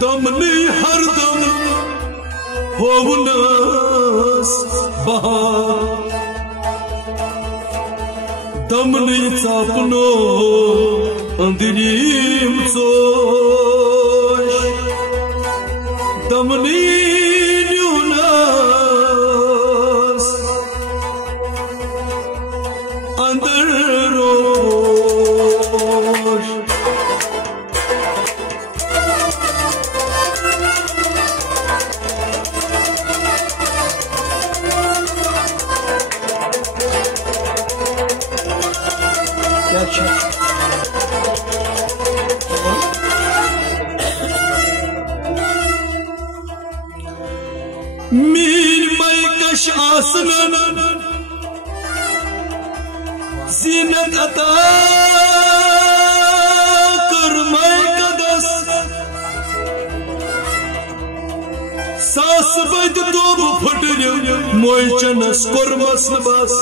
दमनी हरदम होवनस बहार दमनी चापनो अंदरीम सोश दमनी न्यूनस अंदर रोश मीर मैकश आसनन जीनत अता कर मैकदस सास बद दोब फटरियो मोय चनस कोरमस बस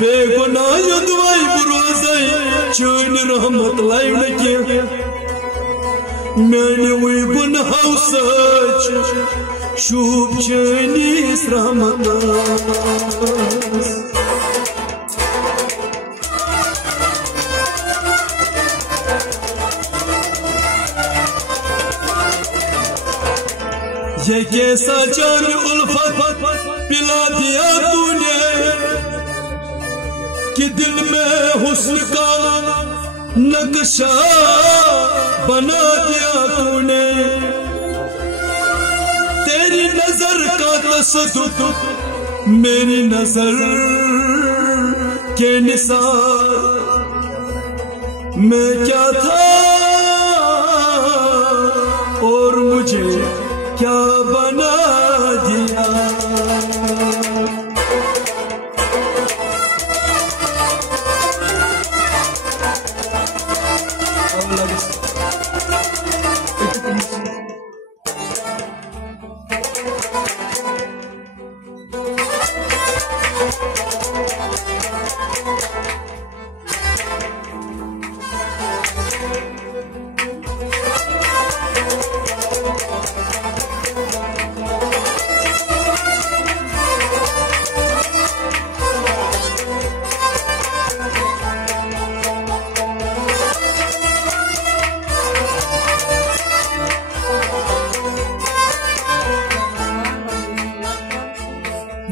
बेगुना यदवाई बुरोजाई चन रहमत लाइन के मैंने वही गुनाहों सच शुभ चनीस रहमत ये कैसा जान उल्फत पिला दिया तूने कि दिल में हुस्न का नक्शा बना दिया तूने तेरी नजर का तसद्दुक मेरी नजर के निसार मैं क्या था और मुझे क्या बना दिया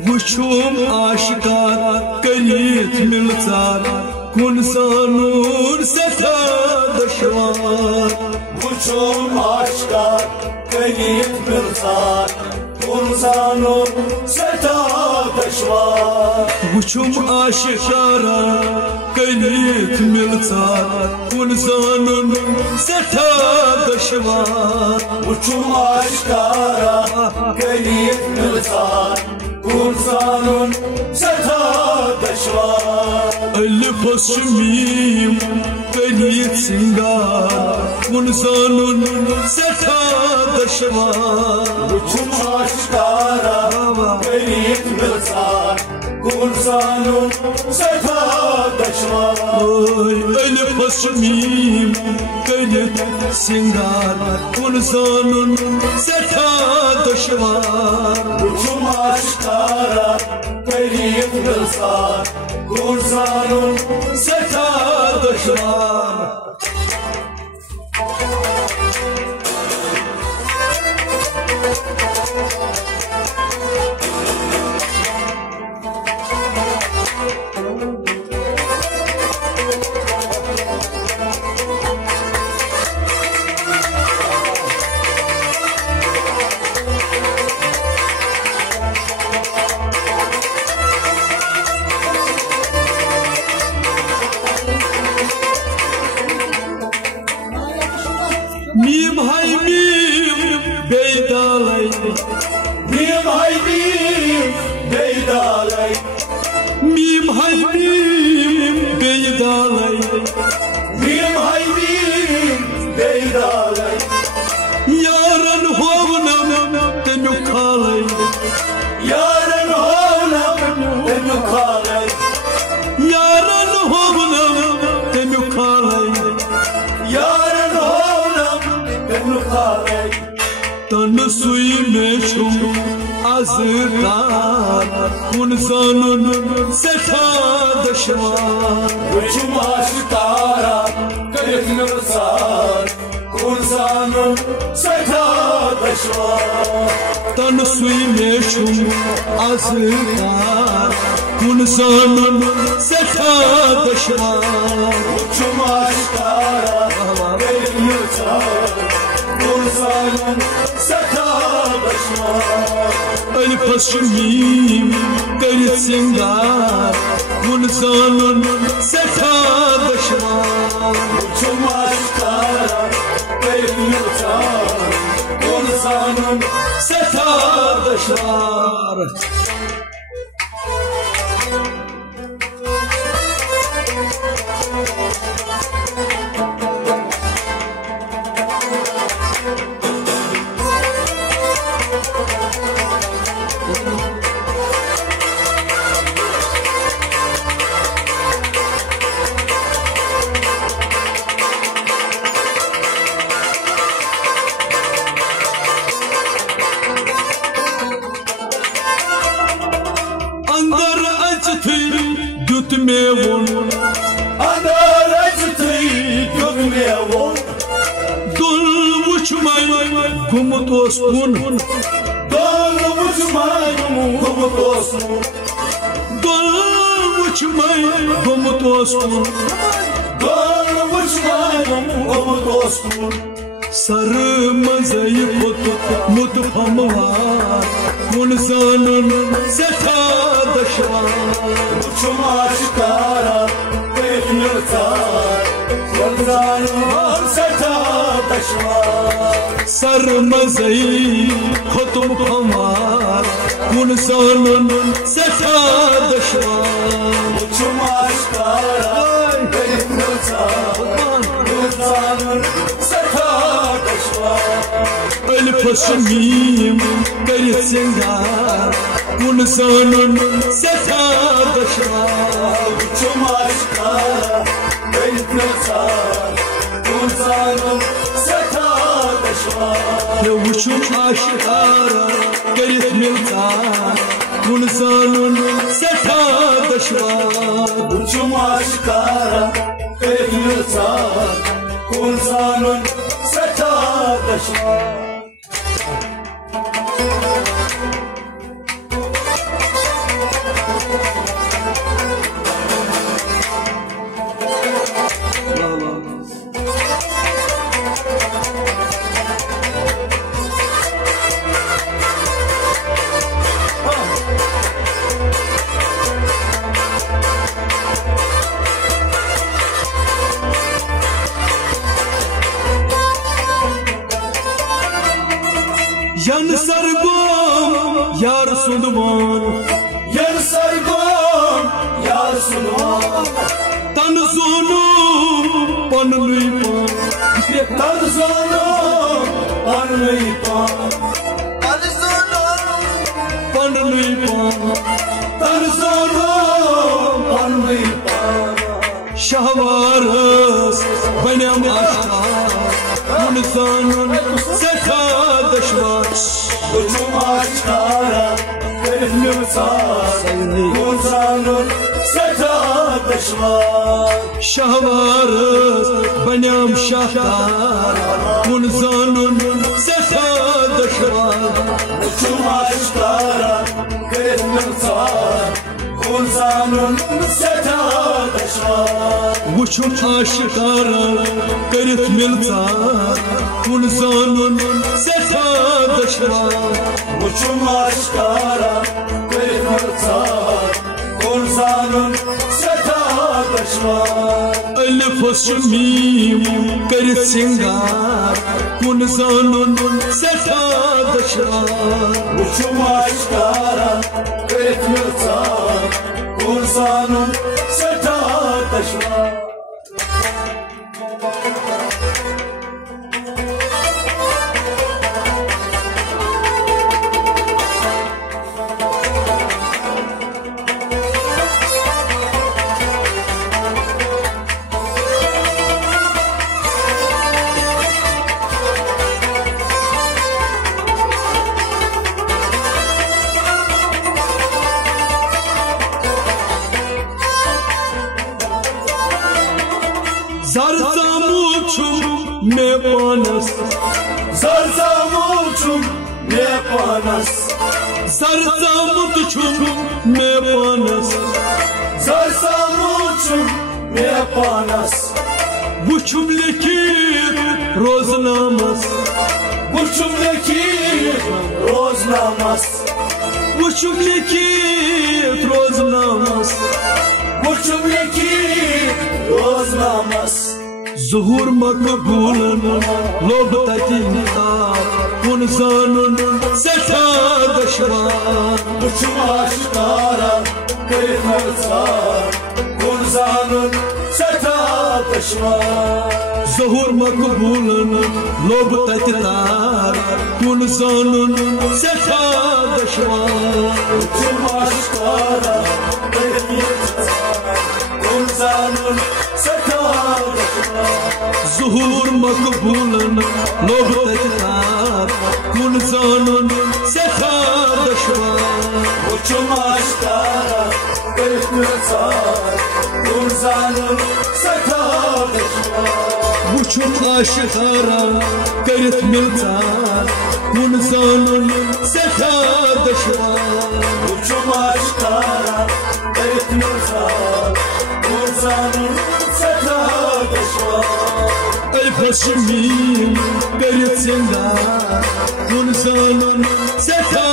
वुछुम आशिकार करीत मिलचार कुन सानूर सथा दशवार वुछुम आशिकार करीत मिलचार कुन सानूर सथा दशवार वुछुम आशिकारा करीत मिलचार कुन सानूर सथा दशवार वुछुम आशिकारा करीत मिलचार कुर्सानुन सथा दशवार अलिफस मीम करीत सिंगार कुर्सानुन सथा दशवार वुछुम आशिकारा करीत मिलचार कुर्सानुन सथा दशवार अलिफस मीम करीत सिंगार कुर्सानुन सथा दशवार वुछुम आशिकारा करीत मिलचार कुर्सानुन सथा दशवार मीम हाय मीम बेदालाई मीम हाय मीम बेदालाई मीम हाय मीम बेदालाई मीम हाय मीम बेदालाई यारन होवनम तेनु खालाई यारन होवनम तेनु खालाई यारन होवनम तेनु खालाई तन सुई में छुम azıklar Unzanın seta dışvar Uçum aşıklara kayıtnırsan Unzanın seta dışvar Tan suyu meşhum azıklar Unzanın seta dışvar Uçum aşıklara kayıtnırsan Unzanın seta dışvar El paşmim garipsingar Unzanın seta dışvar Uçum aşıklara kayıtnırsan Unzanın seta dışvar Götmevon Andar acıtı götmevon Dol uçmay kumut olsun Dol uçmay kumut olsun Dol uçmay kumut olsun Dol uçmay kumut olsun Sarı mazayı kutu mutfam var Unzanın seta dışvar Uçum aşıklara kayıtnırsan Unzanın seta dışvar Sarı mazayı kutu mutfam var Unzanın seta dışvar Uçum aşıklara kayıtnırsan Unzanın seta dışvar El paşmim garipsingar Unzanın seta dışvar Uçum aşıklara kayıtnırsan Unzanın seta dışvar Uçum aşıklara garipsingar Unzanın seta dışvar Uçum aşıklara kayıtnırsan Unzanın seta dışvar Yan sargom yar sunduman Yar sargom yar sunduman Tan zulum panlıypan Tan zulum panlıypan Panlıypan Tan zulum panlıypan Şahvarız benim aşklar Unzanın seta dışvar Uçum aşklara kayıtnırsan Unzanın seta dışvar Şahvarız benim şahlar Unzanın seta dışvar Uçum aşklara kayıtnırsan Unzanın seta dışvar Uçum aşıklara garip miltar Unzanın seta dışvar Uçum aşklara kayıtnırsan Unzanın seta dışvar El paşmim garipsingar Unzanın seta dışvar Uçum aşklara kayıtnırsan Unzanın seta dışvar छुम मैं पानस सरसामुत छुम मैं पानस सरसामुत छुम मैं पानस सरसामुत छुम मैं पानस वुछुम लिखित रोजनामस वुछुम लिखित रोजनामस वुछुम लिखित रोजनामस वुछुम लिखित रोजनामस ज़हूर मकबूलन लोभ तति कुन जानन सठा दशवार वुछुम आशिकारा करित मर्चार कुन जानन सठा दशवार ज़हूर मकबूलन लोभ तति कुन जानन सठा दशवार वुछुम आशिकारा करित मर्चार कुन जानन सठा ज़हूर मकबूलन लोभ तति कुन जानन सठा दशवार वुछुम आशिकारा करित मर्चार कुन जानन सठा दशवार वुछुम आशिकारा करित मिलचार कुन जानन सठा दशवार वुछुम आशिकारा करित मर्चार कुन जानन सठा दशवार पश्मीन करित सिंगार कुन जानन सठा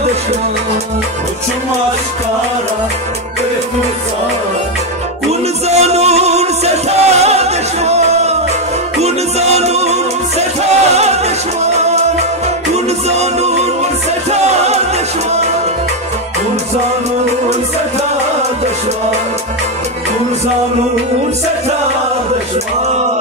दशवार वुछुम आशिकारा करित मर्चार कुन जानन सठा दशवार कुन जानन सठा दशवार कुन जानन सठा दशवार कुन जानन सठा दशवार कुन जानन सठा दशवार